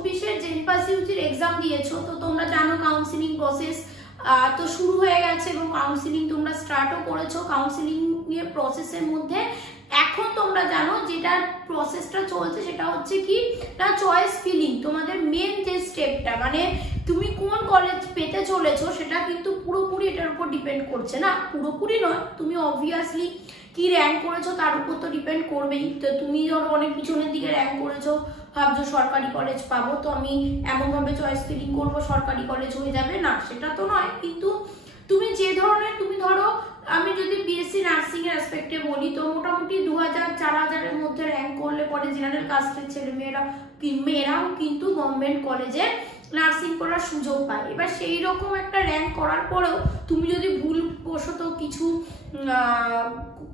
2024-এর জেনপাস ইউজির exam দিয়েছো, তো তোমরা জানো কাউন্সিলিং প্রসেস তো শুরু হয়ে গেছে এবং কাউন্সিলিং তোমরা স্টার্টও করেছো। কাউন্সিলিং এর প্রসেসের মধ্যে এখন তোমরা জানো যেটা প্রসেসটা চলছে সেটা হচ্ছে কি না চয়েস ফিলিং। তোমাদের মেন যে স্টেপটা মানে তুমি কোন কলেজ পেতে চলেছো সেটা কিন্তু পুরোপুরি এটার উপর ডিপেন্ড করছে না, পুরোপুরি নয়, তুমি অবভিয়াসলি কি র্যাঙ্ক করেছো তার উপর তো ডিপেন্ড করবেই। তো তুমি ধরো অনেক পিছনের দিকে র্যাঙ্ক করেছো, ভাবছো সরকারি কলেজ পাবো তো আমি এমনভাবে চয়েস ফিলিং করবো সরকারি কলেজ হয়ে যাবে, না সেটা তো নয়। কিন্তু তুমি যে ধরনের, তুমি ধরো আমি যদি বিএসসি নার্সিং এর অ্যাসপেক্টে বলি তো মোটামুটি 2000-4000-এর মধ্যে র্যাঙ্ক করলে পরে জেনারেল কাস্টের ছেলে মেয়েরাও কিন্তু গভর্নমেন্ট কলেজে নার্সিং করার সুযোগ পায়। এবার সেই রকম একটা র্যাঙ্ক করার পরেও তুমি যদি ভুলবশত কিছু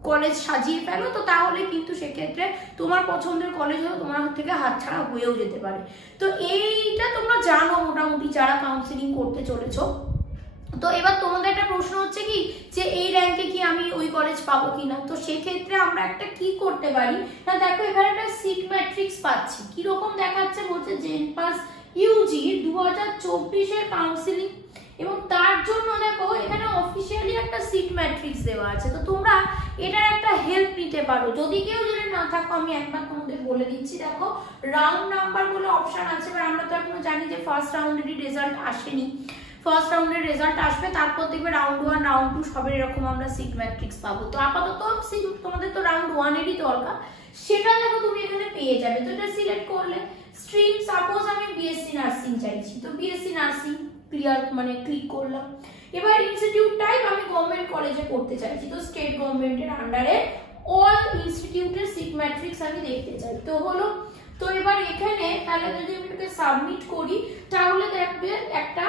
কলেজ সাজিয়ে ফেলো তো তাহলে কিন্তু সেক্ষেত্রে তোমার পছন্দের কলেজ হলেও তোমার থেকে হাতছাড়া হয়েও যেতে পারে। তো এইটা তোমরা জানো মোটামুটি যারা কাউন্সিলিং করতে চলেছো। তো এবার তোমাদের একটা প্রশ্ন হচ্ছে কি যে এই র্যাঙ্কে কি আমি ওই কলেজ পাবো কিনা, তো সেক্ষেত্রে আমরা একটা কি করতে পারি না, দেখো এখানে একটা সিট ম্যাট্রিক্স পাচ্ছি, কিরকম দেখাচ্ছে বলছে জেনপাস ইউজি 2024-এর কাউন্সিলিং এবং তার জন্য দেখো এখানে অফিসিয়ালি একটা সিট ম্যাট্রিক্স দেওয়া আছে। তো তোমরা এটার একটা হেল্প নিতে পারো, যদি কেউ যদি না থাকো আমি একবার তোমাদের বলে দিচ্ছি। দেখো রাউন্ড নাম্বার বলে অপশন আছে, এবার আমরা তো এখনো জানি যে ফার্স্ট রাউন্ডেরই রেজাল্ট আসেনি, ফার্স্ট রাউন্ডের রেজাল্ট আসবে, তারপর দেখবে রাউন্ড 1 রাউন্ড 2 সবের এরকম আমরা সিট ম্যাট্রিক্স পাবো। তো আপাতত তোমাদের তো রাউন্ড 1-এরই দরকার, সেটা দেখো তুমি এখানে পেয়ে যাবে। তো এটা সিলেক্ট করলে স্ট্রিম সাপোজ আমি বিএসসি নার্সিং চাইছি, তো বিএসসি নার্সিং ক্লিয়ার মানে ক্লিক করলাম। এবার ইনস্টিটিউট টাইপ আমি গভর্নমেন্ট কলেজে পড়তে চাইছি, তো স্টেট গভর্নমেন্টের আন্ডারে অল ইনস্টিটিউটের সিট ম্যাট্রিক্স আমি দেখতে চাই, তো হলো। তো এবার এখানে তাহলে যদি আমি এটাকে সাবমিট করি তাহলে দেখবে একটা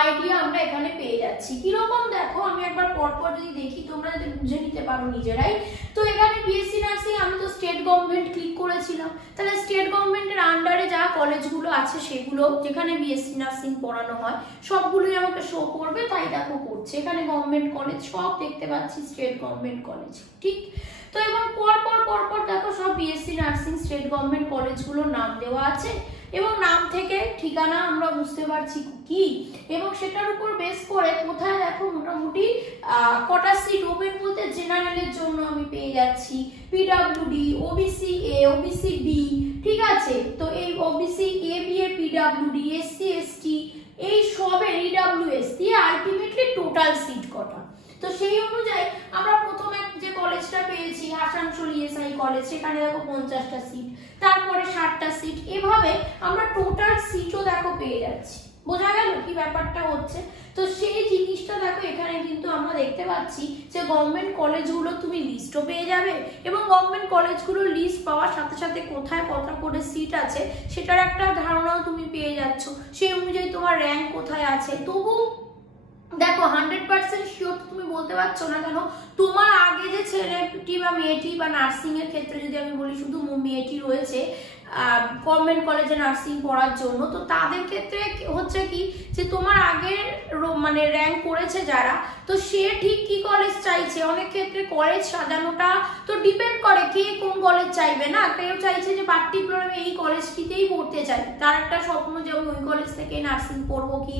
আইডিয়া আমরা এখানে পেয়ে যাচ্ছি। কিরকম দেখো আমি একবার পরপর যদি দেখি তোমরা যদি বুঝে নিতে পারো নিজেরাই। তো এখানে বিএসসি নার্সিং আমি তো স্টেট গভর্নমেন্ট ক্লিক করেছিলাম, তাহলে স্টেট গভর্নমেন্টের আন্ডারে যা কলেজগুলো আছে সেগুলো যেখানে বিএসসি নার্সিং পড়ানো হয় সবগুলোই আমাকে শো করবে, তাই দেখো করছে এখানে গভর্নমেন্ট কলেজ সব দেখতে পাচ্ছি, স্টেট গভর্নমেন্ট কলেজ, ঠিক। তো এবং পরপর দেখো সব বিএসসি নার্সিং স্টেট গভর্নমেন্ট কলেজগুলোর নাম দেওয়া আছে এবং নাম থেকে ঠিকানা আমরা বুঝতে পারছি কি, এবং সেটার উপর বেস করে কোথায় দেখো মোটামুটি কটা সিট ওপেন বলতে জেনারেলের জন্য আমি পেয়ে যাচ্ছি PWD, OBC A, OBC B, ঠিক আছে। তো এই OBC A, B A, PWD, SC, ST এই সবের ইডব্লিউএস দিয়ে আলটিমেটলি টোটাল সিট কটা। তো সেই অনুযায়ী আমরা প্রথমে যে কলেজটা পেয়েছি আসানসোল ইএসআই কলেজ, সেখানে দেখো 50টা সিট, তারপরে 60টা সিট, এভাবে আমরা টোটাল সিটও দেখো পেয়ে যাচ্ছি। বোঝা গেল কি ব্যাপারটা হচ্ছে? তো সেই জিনিসটা দেখো এখানে কিন্তু আমরা দেখতে পাচ্ছি যে গভর্নমেন্ট কলেজগুলো তুমি লিস্টও পেয়ে যাবে এবং গভর্নমেন্ট কলেজগুলোর লিস্ট পাওয়ার সাথে সাথে কোথায় কত করে সিট আছে সেটার একটা ধারণাও তুমি পেয়ে যাচ্ছ, সেই অনুযায়ী তোমার র্যাঙ্ক কোথায় আছে। তবু দেখো 100% শিওর তুমি বলতে পারছো না, কেন তোমার আগে যে ছেলেটি বা মেয়েটি বা নার্সিং এর ক্ষেত্রে যদি আমি বলি শুধু মেয়েটি রয়েছে গভর্নমেন্ট কলেজে নার্সিং পড়ার জন্য, তো তাদের ক্ষেত্রে হচ্ছে কি যে তোমার আগের মানে র্যাঙ্ক করেছে যারা, তো সে ঠিক কি কলেজ চাইছে, অনেক ক্ষেত্রে কলেজ সাজানোটা তো ডিপেন্ড করে কে কোন কলেজ চাইবে না, কেউ চাইছে যে পার্টিকুলার আমি এই কলেজটিতেই পড়তে চাই, তার একটা স্বপ্ন যে আমি ওই কলেজ থেকে নার্সিং পড়বো কি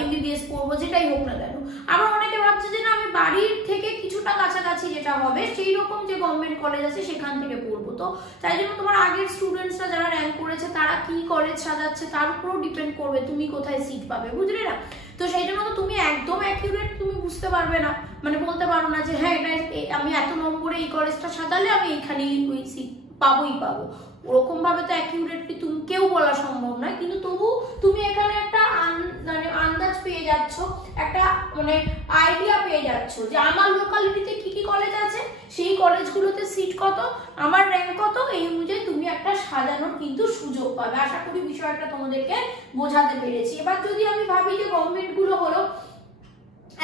এমবিবিএস পড়বো যেটাই হোক না কেন। আবার অনেকে ভাবছে যে না আমি বাড়ির থেকে কিছুটা কাছাকাছি যেটা হবে সেই রকম যে গভর্নমেন্ট কলেজ আছে সেখান থেকে পড়বো। তো তাই জন্য তোমার আগের স্টুডেন্টসরা যারা র্যাঙ্ক করেছে তারা কি কলেজ সাজাচ্ছে তার উপরও ডিপেন্ড করবে তুমি কোথায় সিট পাবে, বুঝলে না? তো সেই জন্য তো তুমি একদম অ্যাকিউরেট তুমি বুঝতে পারবে না, মানে বলতে পারো না যে হ্যাঁ এটা আমি এত নম্বরে এই কলেজটা সাজালে আমি এখানেই ওই সিট পাবোই পাবো, ওরকম ভাবে তো অ্যাকিউরেটলি তুমি কেউ বলা সম্ভব নয়। কিন্তু তবু তুমি এখানে একটা মানে আন্দাজ পেয়ে যাচ্ছ, একটা মানে আইডিয়া পেয়ে যাচ্ছ যে আমার লোকালিটিতে কি কি কলেজ আছে, সেই কলেজগুলোতে সিট কত, আমার র্যাঙ্ক কত, এই অনুযায়ী তুমি একটা সাজানোর কিন্তু সুযোগ পাবে। আশা করি বিষয়টা তোমাদেরকে বোঝাতে পেরেছি। এবার যদি আমি ভাবি যে গভর্নমেন্টগুলো হলো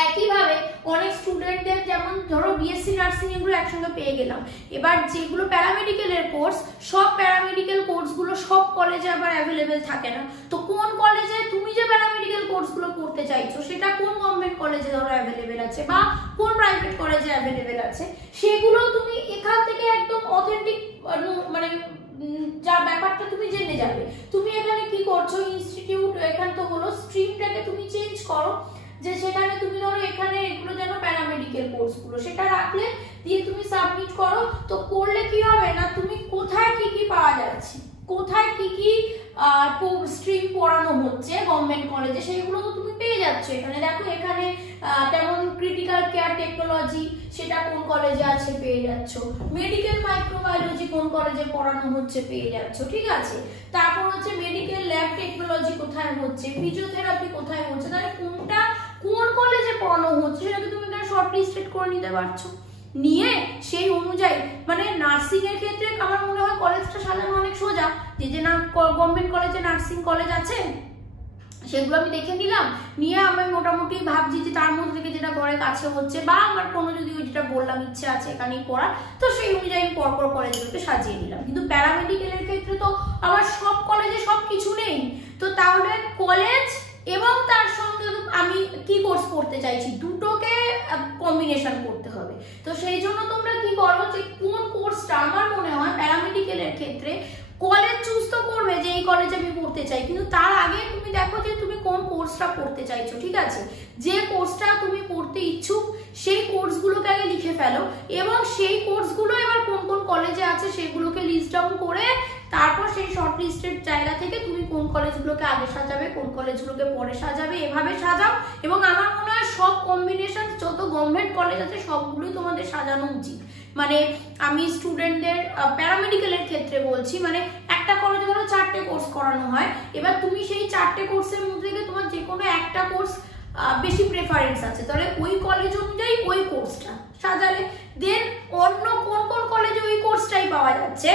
একইভাবে অনেক স্টুডেন্টদের, যেমন ধরো বিএসসি নার্সিং এগুলো একসঙ্গে পেয়ে গেলাম, এবার যেগুলো প্যারামেডিক্যালের কোর্স, সব প্যারামেডিক্যাল কোর্সগুলো সব কলেজে আবার অ্যাভেলেবেল থাকে না। তো কোন কলেজে তুমি যে প্যারামেডিক্যাল কোর্সগুলো করতে চাইছো সেটা কোন গভর্নমেন্ট কলেজে ধরো অ্যাভেলেবেল আছে বা কোন প্রাইভেট কলেজে অ্যাভেলেবেল আছে, সেগুলো তুমি এখান থেকে একদম অথেন্টিক মানে যা ব্যাপারটা তুমি জেনে যাবে। তুমি এখানে কি করছো, ইনস্টিটিউট এখানে তো হলো, স্ট্রিমটাকে তুমি চেঞ্জ করো, যে সেখানে তুমি ধরো এখানে এগুলো যেন প্যারামেডিক্যাল কোর্সগুলো সেটা রাখলে, দিয়ে তুমি সাবমিট করো। তো করলে কি হবে না, তুমি কোথায় কি কি পাওয়া যাচ্ছে, কোথায় কি কি স্ট্রিম পড়ানো হচ্ছে গভর্নমেন্ট কলেজে, সেগুলো তো তুমি পেয়ে যাচ্ছ এখানে। দেখো এখানে তেমন ক্রিটিক্যাল কেয়ার টেকনোলজি সেটা কোন কলেজে আছে পেয়ে যাচ্ছ, মেডিকেল মাইক্রোবায়োলজি কোন কলেজে পড়ানো হচ্ছে পেয়ে যাচ্ছ, ঠিক আছে। তারপর হচ্ছে মেডিকেল ল্যাব টেকনোলজি কোথায় হচ্ছে, ফিজিওথেরাপি কোথায় হচ্ছে, তাহলে কোনটা কোন কলেজে পড়ানো হচ্ছে সেটা তুমি এখানে শর্ট লিস্টেড করে নিতে পারছো। নিয়ে সেই অনুযায়ী মানে নার্সিং এর ক্ষেত্রে আমার মনে হয় কলেজটা সাজানো অনেক সোজা, যে না গভর্নমেন্ট কলেজে নার্সিং কলেজ আছে সেগুলো আমি দেখে নিলাম, নিয়ে আমি মোটামুটি ভাবছি যে তার মধ্যে থেকে যেটা ঘরের কাছে হচ্ছে, বা আমার কোনো যদি ওই যেটা বললাম ইচ্ছে আছে এখানেই পড়ার, তো সেই অনুযায়ী আমি পরপর কলেজগুলোকে সাজিয়ে নিলাম। কিন্তু প্যারামেডিক্যালের ক্ষেত্রে তো আবার সব কলেজে সব কিছু নেই, তো তাহলে কলেজ এবং তার সঙ্গে আমি কি কোর্স করতে চাইছি দুটোকে কম্বিনেশন করতে হবে। তো সেই জন্য তোমরা কি করো, যে কোন কোর্সটা আমার মনে হয় প্যারামেডিক্যালের ক্ষেত্রে কলেজ চুজ তো করবে যে এই কলেজে আমি পড়তে চাই, কিন্তু তার আগে তুমি দেখো যে তুমি কোন কোর্সটা পড়তে চাইছো, ঠিক আছে। যে কোর্সটা তুমি পড়তে ইচ্ছুক সেই কোর্সগুলোকে আগে লিখে ফেলো, এবং সেই কোর্সগুলো এবার কোন কোন কলেজে আছে সেগুলোকে লিস্ট ডাউন করে তারপর সেই শর্ট লিস্টেড জায়গা থেকে তুমি কোন কলেজগুলোকে আগে সাজাবে কোন কলেজগুলোকে পরে সাজাবে এভাবে সাজাও। এবং আমার মনে হয় সব কম্বিনেশন যত গভর্নমেন্ট কলেজ আছে সবগুলোই তোমাদের সাজানো উচিত। মানে আমি স্টুডেন্টদের প্যারামেডিক্যালের ক্ষেত্রে বলছি, মানে একটা কলেজে ধরো 4টে কোর্স করানো হয়, এবার তুমি সেই 4টে কোর্সের মধ্যে থেকে তোমার যে কোনো একটা কোর্স বেশি প্রেফারেন্স আছে, তাহলে ওই কলেজ অনুযায়ী ওই কোর্সটা সাজালে, দেন অন্য কোন কোন কলেজে ওই কোর্সটাই পাওয়া যাচ্ছে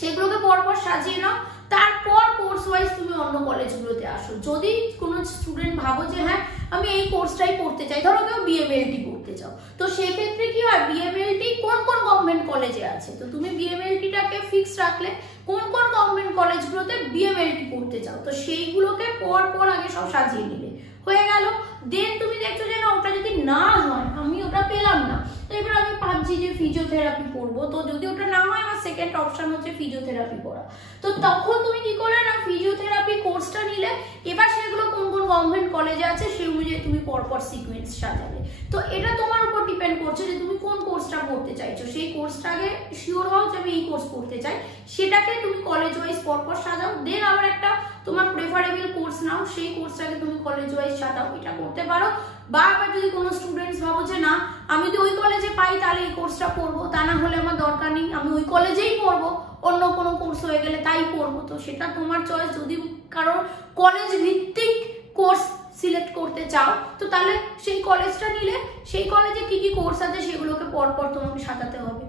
সেগুলোকে পরপর সাজিয়ে নাও। তারপর কোর্স ওয়াইজ তুমি অন্য কলেজগুলোতে আসো। যদি কোনো স্টুডেন্ট ভাবো যে হ্যাঁ আমি এই কোর্সটাই পড়তে চাই, ধরো কেউ বিএমএলটি পড়তে চাও, তো সেক্ষেত্রে কি হয় বিএমএলটি কোন কোন গভর্নমেন্ট কলেজে আছে, তো তুমি বিএমএলটিটাকে ফিক্স রাখলে কোন কোন গভর্নমেন্ট কলেজগুলোতে বিএমএলটি পড়তে চাও, তো সেইগুলোকে পর আগে সব সাজিয়ে নিলে হয়ে গেল। দেন তুমি দেখছো যে না ওটা যদি না হয় আমি ওটা পেলাম না, তো এবার আমি ভাবছি যে ফিজিওথেরাপি পড়বো, তো যদি ওটা না হয় আমার সেকেন্ড অপশন হচ্ছে ফিজিওথেরাপি পড়া, তো তখন তুমি কি করলে না ফিজিওথেরাপি কোর্সটা নিলে, এবার সেগুলো কোন কোন গভর্নমেন্ট কলেজে আছে সেই অনুযায়ী তুমি পরপর সিকোয়েন্স সাজালে। তো এটা তোমার উপর ডিপেন্ড করছে যে তুমি কোন কোর্সটা পড়তে চাইছো, সেই কোর্সটা আগে শিওর হও যে আমি এই কোর্স পড়তে চাই, সেটাকে তুমি কলেজ ওয়াইজ পরপর সাজাও, দেন আবার একটা তোমার প্রেফারেবল কোর্স নাও, সেই কোর্সটাকে তুমি কলেজ ওয়াইজ সাজাও, এটা করতে পারো। বা আবার যদি কোনো স্টুডেন্টস ভাবো যে না আমি যদি ওই কলেজে পাই তাহলে এই কোর্সটা পড়বো, তা না হলে আমার দরকার নেই আমি ওই কলেজেই পড়বো, অন্য কোনো কোর্স হয়ে গেলে তাই পড়বো, তো সেটা তোমার চয়েস। যদি কারোর কলেজ ভিত্তিক কোর্স সিলেক্ট করতে চাও তো তাহলে সেই কলেজটা নিলে সেই কলেজে কি কি কোর্স আছে সেগুলোকে পরপর তোমাকে সাজাতে হবে।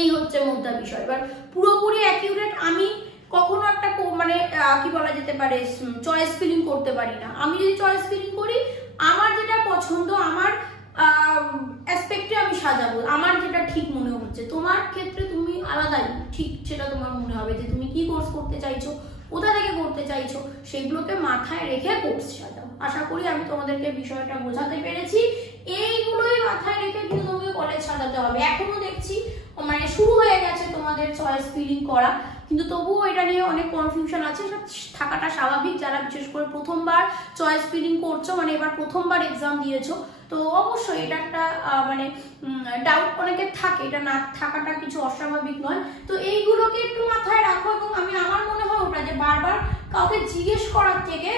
এই হচ্ছে মোদ্দা বিষয়। এবার পুরোপুরি অ্যাকিউরেট আমি কখনো একটা মানে কি বলা যেতে পারে চয়েস ফিলিং করতে পারি না। আমি যদি চয়েস ফিলিং করি আমার যেটা পছন্দ আমার অ্যাসপেক্টে আমি সাজাবো, আমার যেটা ঠিক মনে হচ্ছে। তোমার ক্ষেত্রে তুমি আলাদাই ঠিক সেটা তোমার মনে হবে যে তুমি কি কোর্স করতে চাইছো, কোথা থেকে করতে চাইছো, সেগুলোকে মাথায় রেখে কোর্স সাজাও। আশা করি আমি তোমাদেরকে বিষয়টা বোঝাতে পেরেছি। এইগুলোই মাথায় রেখে কিন্তু তোমাকে কলেজ সাজাতে হবে। এখনো দেখছি মানে শুরু হয়ে গেছে তোমাদের চয়েস ফিলিং করা, কিন্তু তবুও এটা নিয়ে অনেক কনফিউশন আছে, থাকাটা স্বাভাবিক। যারা বিশেষ করে প্রথমবার চয়েস ফিলিং করছো, মানে এবার প্রথমবার এক্সাম দিয়েছো, তো অবশ্যই এটা একটা মানে ডাউট অনেকের থাকে, এটা না থাকাটা কিছু অস্বাভাবিক নয়। তো এইগুলোকে একটু মাথায় রাখো, এবং আমি আমার মনে হয় ওটা যে বারবার কাউকে জিজ্ঞেস করার থেকে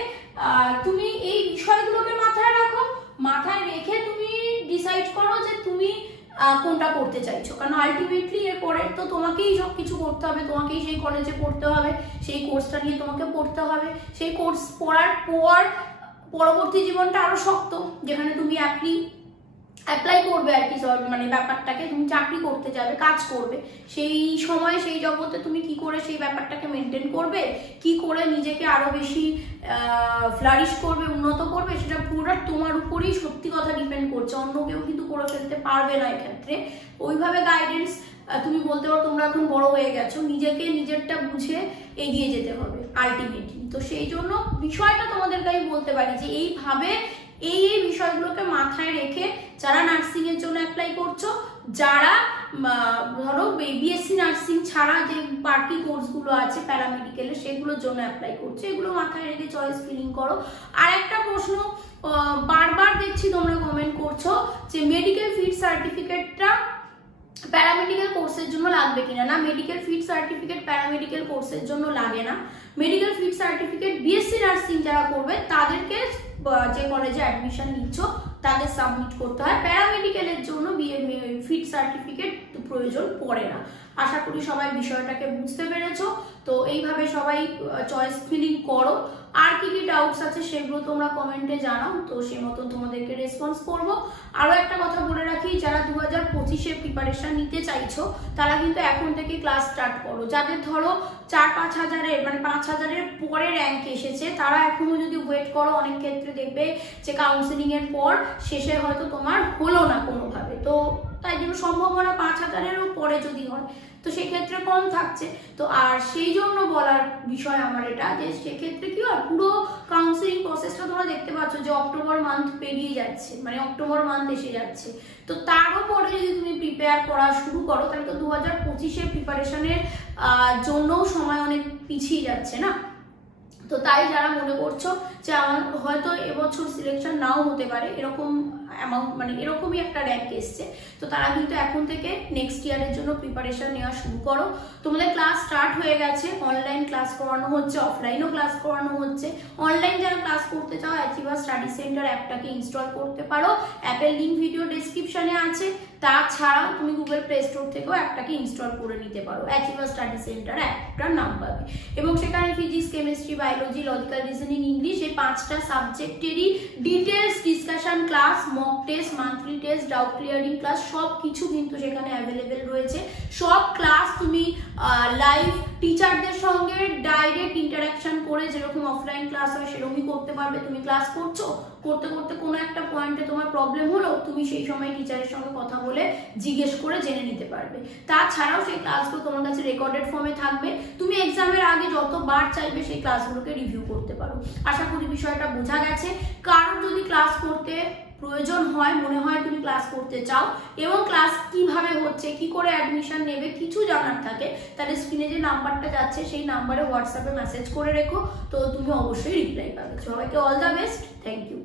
তুমি এই বিষয়গুলোকে মাথায় রাখো, মাথায় রেখে তুমি ডিসাইড করো যে তুমি কোনটা করতে চাইছো। কারণ আলটিমেটলি এরপরে তো তোমাকেই সব কিছু করতে হবে, তোমাকেই সেই কলেজে পড়তে হবে, সেই কোর্সটা নিয়ে তোমাকে পড়তে হবে। সেই কোর্স পড়ার পর পরবর্তী জীবনটা আরো শক্ত, যেখানে তুমি অ্যাপ্লাই করবে আর কি, মানে ব্যাপারটাকে তুমি চাকরি করতে যাবে, কাজ করবে, সেই সময় সেই জগতে তুমি কি করে সেই ব্যাপারটাকে মেনটেন করবে, কি করে নিজেকে আরো বেশি ফ্লারিশ করবে, উন্নত করবে, সেটা পুরোটা তোমার উপরেই সত্যি কথা ডিপেন্ড করছে। অন্য কেউ কিন্তু করে ফেলতে পারবে না এক্ষেত্রে। ওইভাবে গাইডেন্স তুমি বলতে পারো তোমরা এখন বড় হয়ে গেছো, নিজেকে নিজেরটা বুঝে এগিয়ে যেতে হবে আলটিমেটলি। তো সেই জন্য বিষয়টা তোমাদেরকে আমি বলতে পারি যে এইভাবে এই বিষয়গুলোকে মাথায় রেখে যারা নার্সিং এর জন্য অ্যাপ্লাই করছো যারা ধরো বিএসসি নার্সিং ছাড়া যে বাকি কোর্সগুলো আছে প্যারামেডিক্যালের সেগুলোর জন্য অ্যাপ্লাই করছে, এগুলো মাথায় রেখে চয়েস ফিলিং করো। আর একটা প্রশ্ন বারবার দেখছি তোমরা কমেন্ট করছো যে মেডিকেল ফিট সার্টিফিকেটটা প্যারামেডিক্যাল কোর্সের জন্য লাগবে কিনা। না, মেডিকেল ফিট সার্টিফিকেট প্যারামেডিক্যাল কোর্সের জন্য লাগে না। Medical fit certificate BSc nursing যারা করবে তাদেরকে যে কলেজে অ্যাডমিশন নিচ্ছ তাদের সাবমিট করতে হয়। প্যারামেডিক্যালের জন্য ফিট সার্টিফিকেট প্রয়োজন পড়ে না। আশা করি সবাই বিষয়টাকে বুঝতে পেরেছো। তো এইভাবে সবাই চয়েস ফিলিং করো। আর কি কি ডাউটস আছে সেগুলো তোমরা কমেন্টে জানাও, তো সেই মতো তোমাদেরকে রেসপন্স করব। আরও একটা কথা বলে রাখি, যারা 2025-এর প্রিপারেশন নিতে চাইছো তারা কিন্তু এখন থেকে ক্লাস স্টার্ট করো। যাদের ধরো 4-5 হাজারের মানে 5 হাজারের পরে র্যাঙ্ক এসেছে তারা এখনো যদি ওয়েট করো, অনেক ক্ষেত্রে দেখবে যে কাউন্সিলিং এর পর শেষে হয়তো তোমার হলো না কোনোভাবে, তো তাই জন্য সম্ভাবনা 5 হাজারেরও পরে যদি হয় তো সেক্ষেত্রে কম থাকছে। তো আর সেই জন্য বলার বিষয় আমার এটা যে সেক্ষেত্রে কি হয়, পুরো কাউন্সিলিং প্রসেসটা তোমরা দেখতে পাচ্ছ যে অক্টোবর মান্থ পেরিয়ে যাচ্ছে, মানে অক্টোবর মান্থ এসে যাচ্ছে। তো তার উপরে যদি তুমি প্রিপেয়ার করা শুরু করো তাহলে তো 2025-এর প্রিপারেশনের জন্যও সময় অনেক পিছিয়ে যাচ্ছে না। তো তাই যারা মনে করছো যে আমার হয়তো এবছর সিলেকশন নাও হতে পারে, এরকম অ্যামাউন্ট মানে এরকমই একটা র্যাঙ্ক এসছে, তো তারা কিন্তু এখন থেকে নেক্সট ইয়ারের জন্য প্রিপারেশন নেওয়া শুরু করো। তোমাদের ক্লাস স্টার্ট হয়ে গেছে, অনলাইন ক্লাস করানো হচ্ছে, অফলাইনও ক্লাস করানো হচ্ছে। অনলাইন যারা ক্লাস করতে চাও অ্যাচিভার স্টাডি সেন্টার অ্যাপটাকে ইনস্টল করতে পারো, অ্যাপের লিঙ্ক ভিডিও ডেসক্রিপশনে আছে। তাছাড়াও তুমি গুগল প্লে স্টোর থেকেও অ্যাপটাকে ইনস্টল করে নিতে পারো, অ্যাচিভার স্টাডি সেন্টার অ্যাপটার নাম পাবে। এবং সেখানে physics, chemistry, biology, logical reasoning, English এই 5টা সাবজেক্টেরই details discussion class, mock test, monthly test, doubt clearing class সব কিছু কিন্তু সেখানে অ্যাভেলেবেল রয়েছে। সব ক্লাস তুমি লাইভ টিচারদের সঙ্গে ডাইরেক্ট ইন্টারাকশন করে যেরকম অফলাইন ক্লাস হয় সেরকমই করতে পারবে। তুমি ক্লাস করছো, করতে করতে কোনো একটা পয়েন্টে তোমার প্রবলেম হলো, তুমি সেই সময় টিচারের সঙ্গে কথা বলে জিজ্ঞেস করে জেনে নিতে পারবে। তাছাড়াও সেই ক্লাসগুলো তোমার কাছে রেকর্ডেড ফর্মে থাকবে, তুমি এক্সামের আগে যতবার চাইবে সেই ক্লাসগুলোকে রিভিউ করতে পারো। আশা করি বিষয়টা বোঝা গেছে। কারণ যদি ক্লাস করতে প্রয়োজন হয়, মনে হয় তুমি ক্লাস করতে চাও এবং ক্লাস কিভাবে হচ্ছে, কি করে অ্যাডমিশন নেবে কিছু জানার থাকে, তাহলে স্ক্রিনে যে নাম্বারটা যাচ্ছে সেই নাম্বারে হোয়াটসঅ্যাপে মেসেজ করে রেখো, তো তুমি অবশ্যই রিপ্লাই পাবে। সবাইকে all the best, thank you.